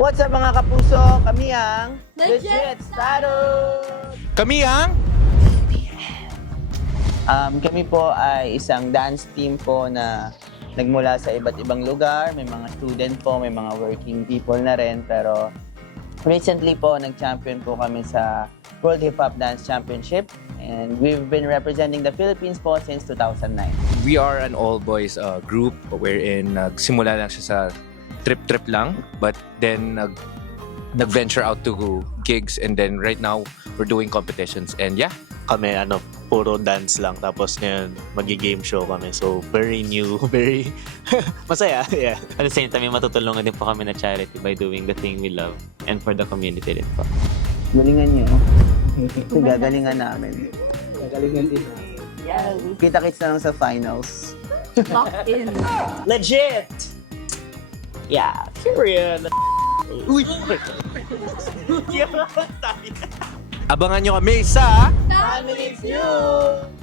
What's up mga kapuso? Kami ang Legit Status! Kami ang Kami po ay isang dance team po na nagmula sa iba't ibang lugar. May mga student po, may mga working people na rin. Pero recently po, nag-champion po kami sa World Hip Hop Dance Championship. And we've been representing the Philippines po since 2009. we are an all-boys group wherein nagsimula lang siya sa trip-trip lang but then nag-venture out to gigs and then right now we're doing competitions and yeah. Kami puro dance lang tapos ngayon magi-game show kami, so very new, very masaya. Yeah, At the same time, may matutulungan din po kami na charity by doing the thing we love and for the community din po. Galingan niyo. Gagalingan namin. Kita-kits na lang sa finals. Lock in. legit. Yeah, period. Uy. Abangan nyo kami sa Family Feud!